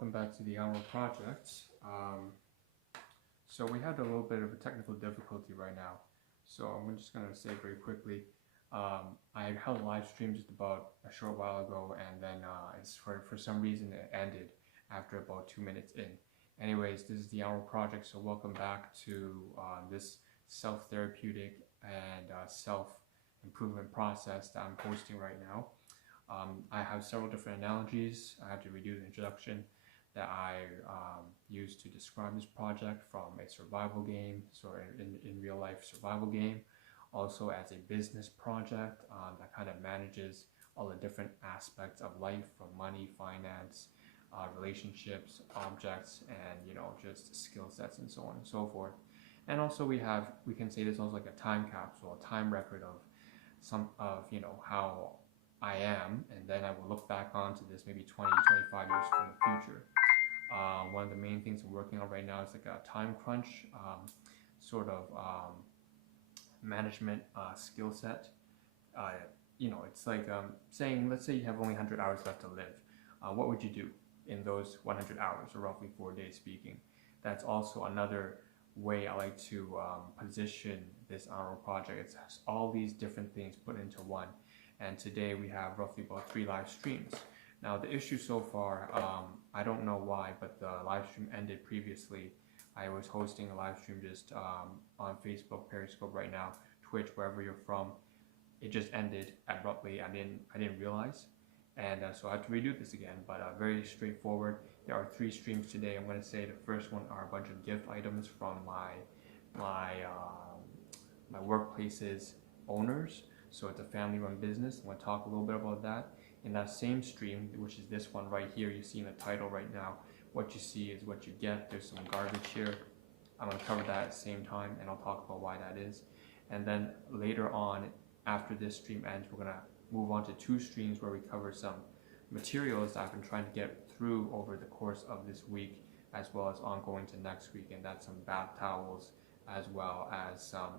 welcome back to the Hour Project. So we had a little bit of a technical difficulty right now, so I'm just going to say very quickly, I held a live stream just about a short while ago, and then for some reason it ended after about 2 minutes in. Anyways, this is the Hour Project, so welcome back to this self-therapeutic and self-improvement process that I'm hosting right now. I have several different analogies. I have to redo the introduction that I used to describe this project, from a survival game, so in real life survival game, also as a business project that kind of manages all the different aspects of life, from money, finance, relationships, objects, and just skill sets and so on and so forth. And also we can say this is also like a time capsule, a time record of how I am, and then I will look back onto this maybe 20, 25 years from the future. One of the main things I'm working on right now is like a time crunch management skill set. It's like saying, let's say you have only 100 hours left to live. What would you do in those 100 hours, or roughly 4 days speaking? That's also another way I like to position this hour project. It's all these different things put into one. And today we have roughly about 3 live streams. Now the issue so far, I don't know why, but the live stream ended previously. I was hosting a live stream just on Facebook, Periscope right now, Twitch, wherever you're from. It just ended abruptly. I didn't realize, and so I have to redo this again. But very straightforward. There are 3 streams today. I'm going to say the first one are a bunch of gift items from my workplace's owners. So it's a family-run business. I'm going to talk a little bit about that. In that same stream, which is this one right here, you see in the title right now, what you see is what you get. There's some garbage here. I'm going to cover that at the same time, and I'll talk about why that is. And then later on, after this stream ends, we're going to move on to 2 streams where we cover some materials that I've been trying to get through over the course of this week, as well as ongoing to next week, and that's some bath towels, as well as some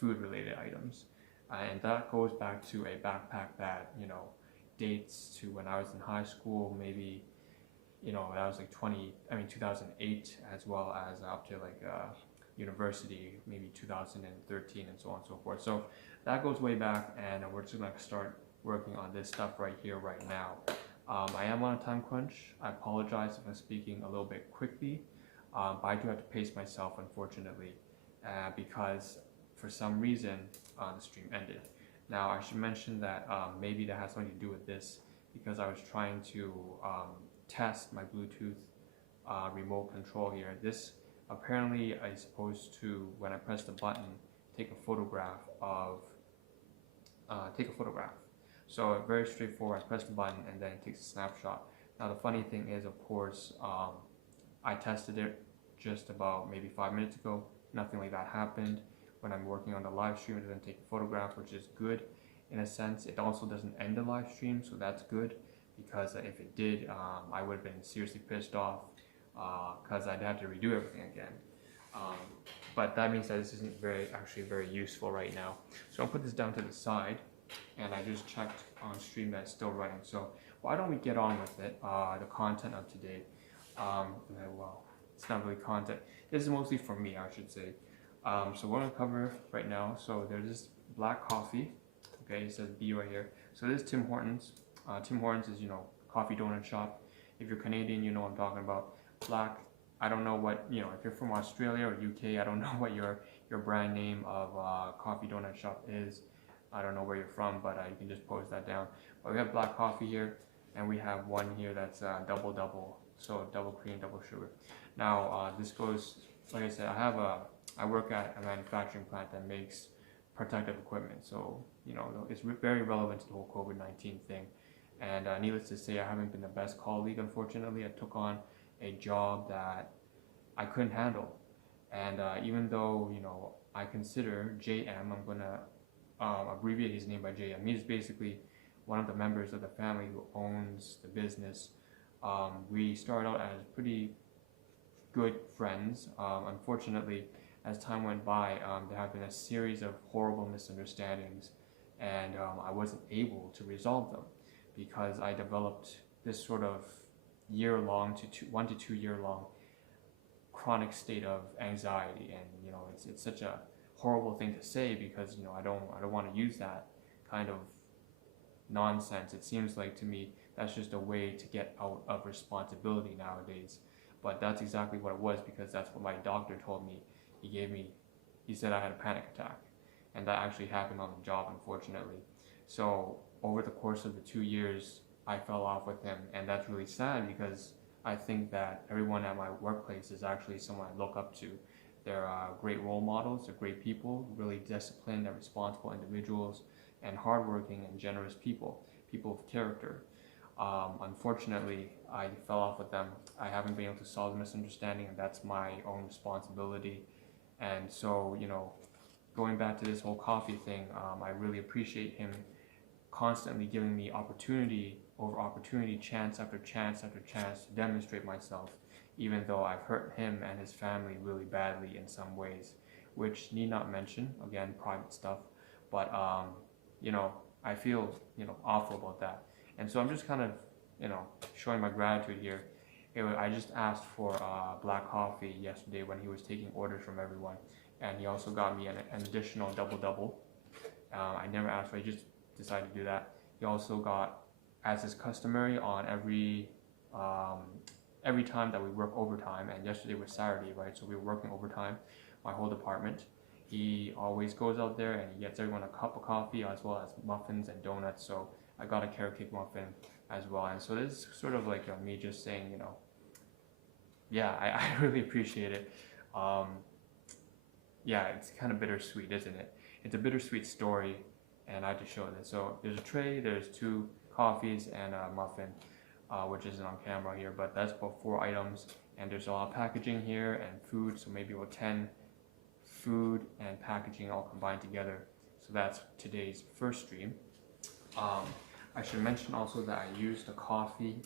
food-related items. And that goes back to a backpack that, dates to when I was in high school, maybe, that was like 2008, as well as up to like university, maybe 2013, and so on and so forth. So that goes way back, and we're just gonna start working on this stuff right here, right now. I am on a time crunch. I apologize if I'm speaking a little bit quickly, but I do have to pace myself, unfortunately, because for some reason the stream ended. Now I should mention that maybe that has something to do with this, because I was trying to test my Bluetooth remote control here. This apparently is supposed to, when I press the button, take a photograph. So very straightforward. I press the button and then it takes a snapshot. Now the funny thing is, of course, I tested it just about maybe 5 minutes ago. Nothing like that happened. When I'm working on the live stream, it doesn't take a photograph, which is good in a sense. It also doesn't end the live stream, so that's good, because if it did, I would have been seriously pissed off, because I'd have to redo everything again. But that means that this isn't actually very useful right now. So I'll put this down to the side, and I just checked on stream that it's still running. So why don't we get on with it? The content of today. Well, it's not really content. This is mostly for me, I should say. So we're going to cover right now. So there's this black coffee. Okay, it says B right here. So this is Tim Hortons. Tim Hortons is, coffee donut shop. If you're Canadian, you know what I'm talking about. Black. I don't know what, if you're from Australia or UK, I don't know what your brand name of coffee donut shop is. I don't know where you're from, but you can just post that down. But we have black coffee here, and we have one here that's double. So double cream, double sugar. Now this goes, like I said, I work at a manufacturing plant that makes protective equipment, so it's very relevant to the whole COVID-19 thing. And needless to say, I haven't been the best colleague, unfortunately. I took on a job that I couldn't handle, and even though I consider JM, I'm gonna abbreviate his name by JM. He's basically one of the members of the family who owns the business. We started out as pretty good friends. Unfortunately, as time went by, there have been a series of horrible misunderstandings, and I wasn't able to resolve them, because I developed this sort of year-long to 1 to 2 year-long chronic state of anxiety, and it's such a horrible thing to say because I don't want to use that kind of nonsense. It seems like to me that's just a way to get out of responsibility nowadays, but that's exactly what it was, because that's what my doctor told me. He said I had a panic attack, and that actually happened on the job, unfortunately. So over the course of the 2 years, I fell off with him, and that's really sad because I think that everyone at my workplace is actually someone I look up to. They're great role models, they're great people, really disciplined and responsible individuals, and hardworking and generous people of character. Unfortunately, I fell off with them. I haven't been able to solve the misunderstanding, and that's my own responsibility. And so, going back to this whole coffee thing, I really appreciate him constantly giving me opportunity over opportunity, chance after chance after chance to demonstrate myself, even though I've hurt him and his family really badly in some ways, which need not mention, again, private stuff, but I feel awful about that. And so I'm just kind of showing my gratitude here. I just asked for black coffee yesterday when he was taking orders from everyone, and he also got me an additional double. I never asked for it, he just decided to do that. He also got, as is customary on every time that we work overtime, and yesterday was Saturday, right? So we were working overtime, my whole department. He always goes out there and he gets everyone a cup of coffee as well as muffins and donuts. So I got a carrot cake muffin as well. And so this is sort of like me just saying, yeah, I really appreciate it. Yeah, it's kind of bittersweet, isn't it? It's a bittersweet story, and I had to show this. So there's a tray, there's 2 coffees and a muffin, which isn't on camera here, but that's about 4 items. And there's a lot of packaging here and food, so maybe about 10 food and packaging all combined together. So that's today's first stream. I should mention also that I used a coffee,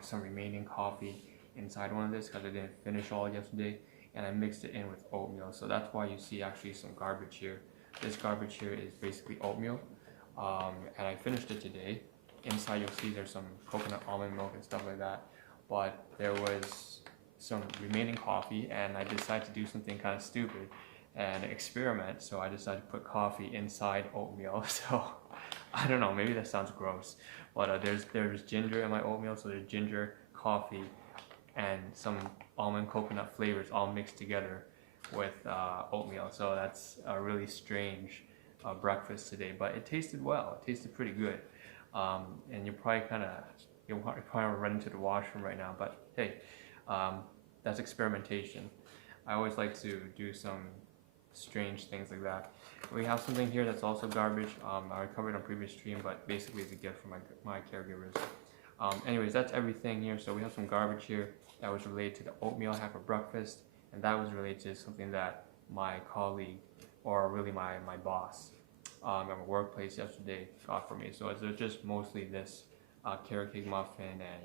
some remaining coffee inside one of this because I didn't finish all yesterday, and I mixed it in with oatmeal. So that's why you see actually some garbage here. This garbage here is basically oatmeal, and I finished it today. Inside you'll see there's some coconut almond milk and stuff like that, but there was some remaining coffee, and I decided to do something kind of stupid and experiment. So I decided to put coffee inside oatmeal. So I don't know, maybe that sounds gross, but there's ginger in my oatmeal, so there's ginger, coffee, and some almond coconut flavors all mixed together with oatmeal. So that's a really strange breakfast today, but it tasted well. It tasted pretty good, and you'll probably run into the washroom right now, but hey, that's experimentation. I always like to do some strange things like that. We have something here that's also garbage. I covered on previous stream, but basically it's a gift from my caregivers. Anyways, that's everything here. So we have some garbage here that was related to the oatmeal I had for breakfast, and that was related to something that my colleague, or really my boss, at my workplace yesterday got for me. So it's just mostly this carrot cake muffin and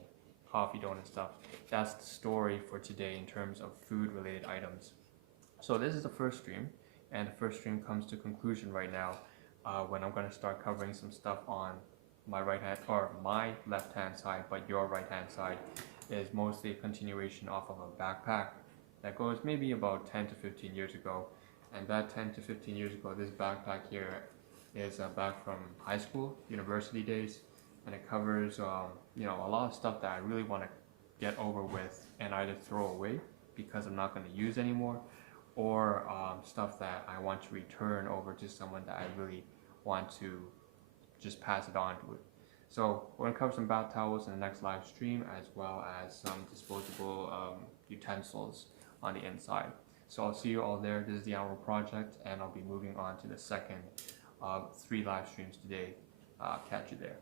coffee, donut stuff. That's the story for today in terms of food related items. So this is the first stream, and the first stream comes to conclusion right now, when I'm going to start covering some stuff on my right hand, or my left hand side, but your right hand side is mostly a continuation off of a backpack that goes maybe about 10 to 15 years ago. And that 10 to 15 years ago, this backpack here is back from high school, university days, and it covers a lot of stuff that I really want to get over with and either throw away because I'm not going to use anymore, or stuff that I want to return over to someone that I really want to just pass it on to. So we're going to cover some bath towels in the next live stream, as well as some disposable utensils on the inside. So I'll see you all there. This is the hour project, and I'll be moving on to the second of 3 live streams today. Catch you there.